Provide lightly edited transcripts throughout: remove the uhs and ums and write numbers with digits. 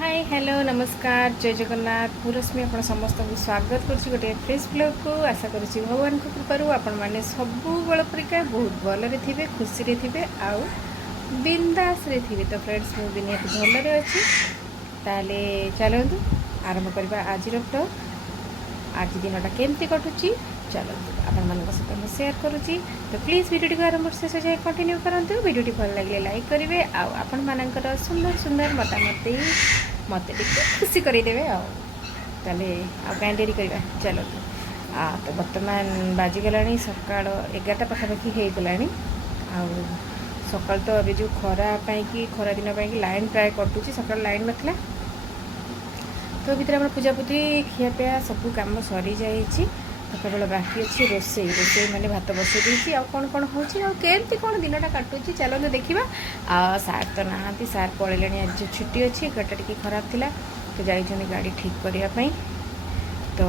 Hi hello नमस्कार जय जगन्नाथ पुरस्मी आप समस्त को स्वागत करुँच गोटे फ्रेश ब्लॉग को आशा करुँच भगवान को कृपारू आपण मैंने सबू बल परिका बहुत भलरे थे खुशी रे थे आउ बिंदास रे थे। तो फ्रेंड्स मु भी निहत भलरे अच्छी ताले चलतु आरंभ करवा आज ब्लॉग। आज दिनटा केमती कटुची चलतु आपण मान सहित मुझे सेयार करुँची। तो प्लीज वीडियो को आरंभ शेष जाए कंटिन्यू करूँ। वीडियो भल लगे लाइक करेंगे आपण मानकर सुंदर सुंदर मतामत मत खुशी करदेवे आले कहीं डेरी करवा चलतु। तो बर्तमान बाजिगला सका 11टा पाखापाखि हो गला। सका तो अभी जो खरा कि खरा दिन लाइन प्राय कटुची सका लाइन नाला तो भितर आम पूजापूजी खियापिया सब कम सरी जाइए। केवल बाकी अच्छी रोसई रोसई मैंने भात बसई देती कौन कौन होमती कौन दिन काटुची चलते देखा। सार तो नहांती सार पलैले आज छुट्टी अच्छी गाड़ी टी खराब थी तो जाइए गाड़ी ठीक करने। तो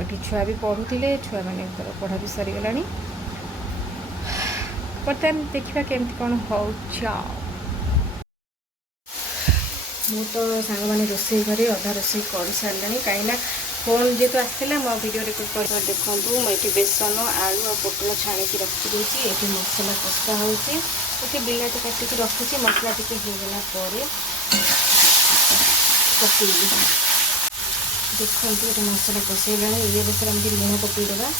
ये छुआ भी पढ़ुले छुआ मान पढ़ा भी सरीगला। बर्तमान देखा केमती कौन हो। मु तो सांग मैंने रोसई घरे अधा रोसई कर सारे कहीं फोन जेहतु आसाला मो वीडियो रिकॉर्ड कर देखूँ। मुझे बेसन आलू और पोटल छाणिकी रखी ये मसला कषा होती बिलाटी काटिकी रखी मसला टी होगला पकईली देखो ये मसला कषेगा ये बस लुण पकईदेवा।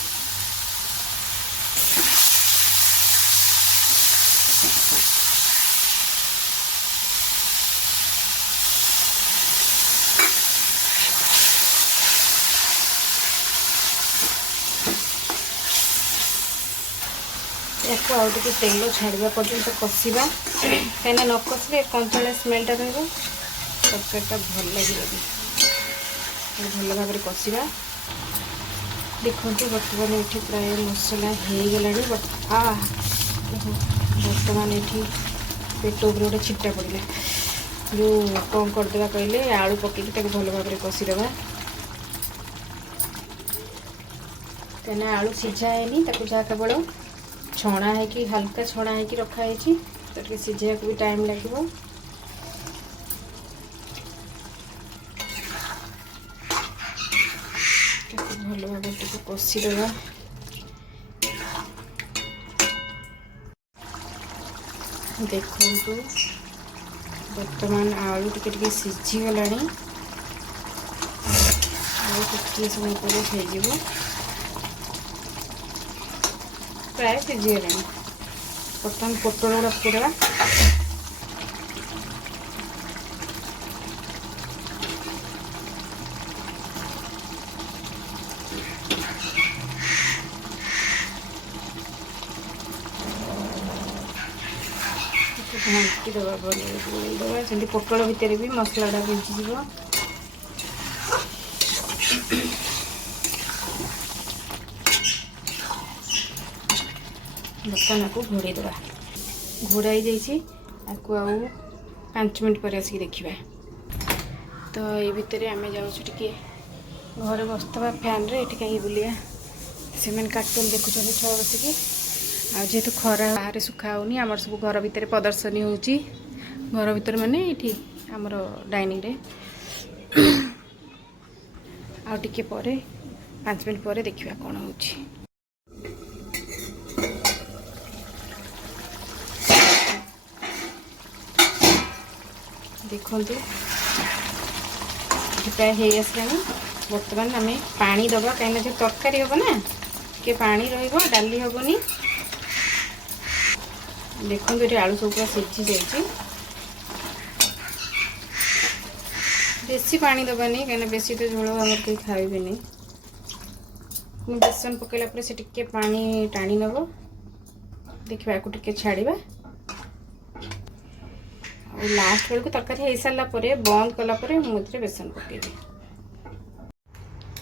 या आउ टे तेल छाड़ा पर्यटन कषा कहीं न कषे कंचाड़ा स्मेलटा रहा तरकारीटा भल लगे भल भाव में कषा। देखो बर्तमान ये प्राय मसला हो गला बर्तमान ये पेट उपर गोटे छिटा पड़ा जो कौन करदे कहले आलू पकईकि भल भाव में कषिदेवा। कहीं आलू सीझा है जहाँ केवल छणा है कि हल्का छणा है कि रखाई तो सीझा भी टाइम लगे। भल भाव कषिदेवा। देखु बर्तमान आलू टिके सीझीगला टे समय पर प्राय सीझीगला। बर्तमान पोटल गुड़ा पकईदेवा। ढांकी दवा बुड़ेदेवा जमी पोटल भितर भी मसलाटा भिजिज। बर्तमान को घोड़े देवा घोड़ाई जाकू आउ 5 मिनट पर आसिक देखा। तो ये भितर आम जाटे घर बसवा फैन रे कहीं बुलिया से कार्टून देखुं छुआ बसिकी जेहेतु खरा बाहर सुखा होनी आम सब घर भितर प्रदर्शनी होची घर भितर माने ये आमर डाइनिंग रे आउे पर 5 मिनट पर देखा कौन हो। देखु प्राय हो आसला बर्तमान आम पानी दबा कहीं जो तरकारी हम ना टे पानी डाली हेनी। देखो ये आलू सब पूरा सीझी जाइए बेसी पानी दबानी कहीं बेसी तो झोल आम कहीं खाइबे बेसन पकईला से टिके पानी टाणी नब देखा या टे छाड़ा लास्ट बेलू तरकारी हो सारा बंद कलापर मुझे बेसन पकईबी।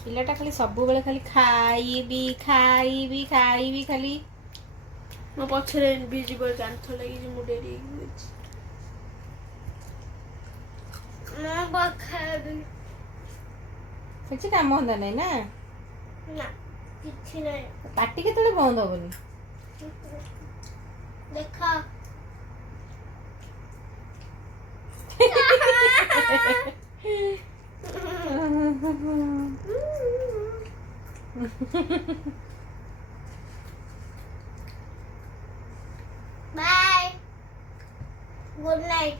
पिलाटा खाली सब बेले खाली खाइबी खाइबी खाइबी खाली मो पछरे भिजिबल कांथ लगी मु डेरी ना बखाबी किछि काम होंदा नहीं ना ना किछि नहीं पार्टी केतले बंद होबनी देखा बाय गुड नाइट।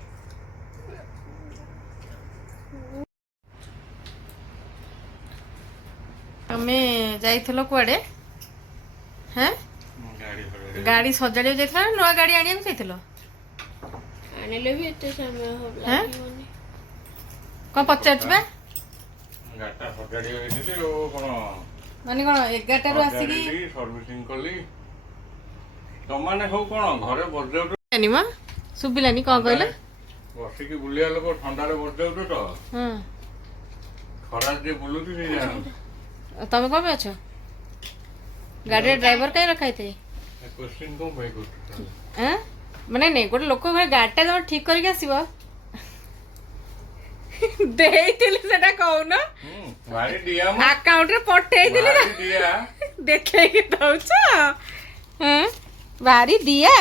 तमे जाइथिलो कुआडे हैं गाड़ी सजाड़ी जाइथिलो नुआ गाड़ी आनिया जाइथिलो आनिले भी एते समय हो हैं कौन पचारछ बा गाटा सजाड़ी होइथिले ओ कोन माने कोन 11 रु आसी की सर्विसिंग कली तमाने हो कोन घरे बजाउ आनी मा सुबिलानी कोन कहले बसिकी बुलिया लोक ठंडा रे बजाउ तो हां खरा जे बुलुती से जान तमे कमे अछ गाड़ी ड्राइवर काई रखाई थे क्वेश्चन को भाई को हैं माने नहीं गोटे लोक घर गाड़ीटा जब ठीक करके आसीबो देइतिली सेटा कहून गाड़ी दिया अकाउंट रे पठेई दिली गाड़ी दिया देखे कि दउछ हैं भारी दिया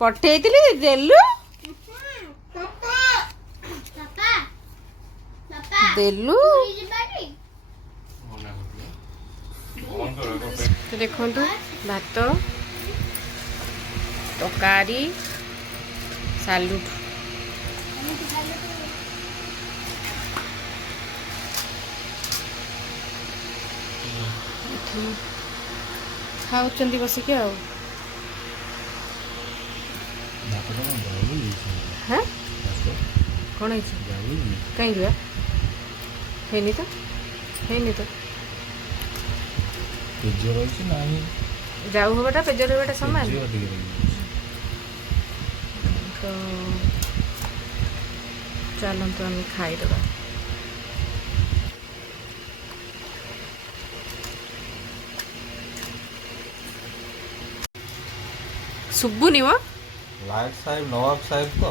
पठेई दिली देलु पापा पापा पापा देलु प्लीज बाड़ी तो देखंतु भात तकारी सालुट खाऊचंदी बसिके आ हाँ कौन है कहीं गया है नहीं तो जाऊ हबाटा पेजर हबाटा समान तो चलतु आम खाईदबा सुबुनी वो लायक साहेब नवाब साहेब तो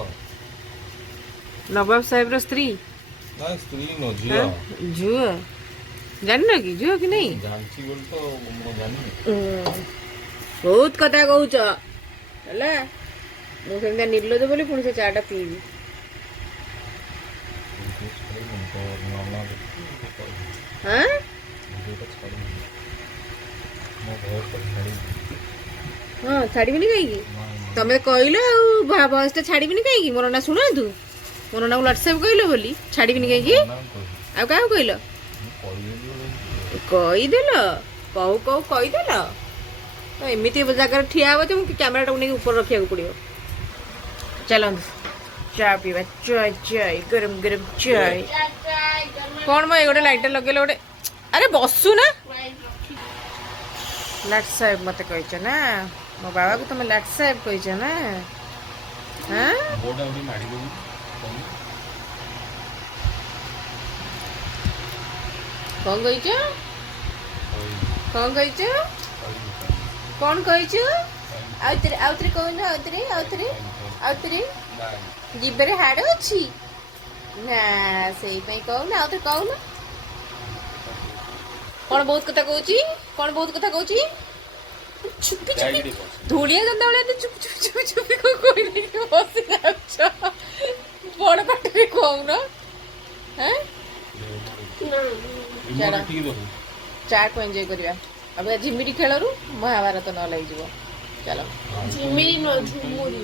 नवाब साहेब रो स्त्री ना स्त्री नो झियो झुओ जान कि झुओ कि नहीं जानची बोल तो मो जानी बहुत कथा कहूच है मुझे निर्लज बोली पुणी से चाटा पीबी हाँ हाँ छाड़बी कहीं तमें कहल भयस छाड़बी कहीं मोर ना शुणु मोर ना व्हाट्सएप कहल बोली छाड़बी कहीं आ क्या कहल कहीदेल कहू कहू कहीदेल तो एमती जगह ठिया हे तो कैमेराटा नहीं ऊपर रखा पड़ो चलते चाय पीवा चाय चाय गरम गरम चाय कौन मैं गोटे लाइटर लगे गोटे अरे बसु ना लाट साहेब मत कही ना मो बाबा को तुम लाट साहेब कही ना हाँ कौन कही कौन कही कौन कही आउतरे कहून आउतरे जीवरे हाड़ अच्छी ना से कहून आउतरे कहून कौन बहुत कथा कहूँ छुपी छुपी धूलिया जंदा वाले चुप चुपी को कोई नहीं बसी जाउछ बड़ पाटे कहून हैं चार को एंजॉय करिया अब झिमिरी खेलरू महाभारत न लग चलो झिमिरी न झुमुरी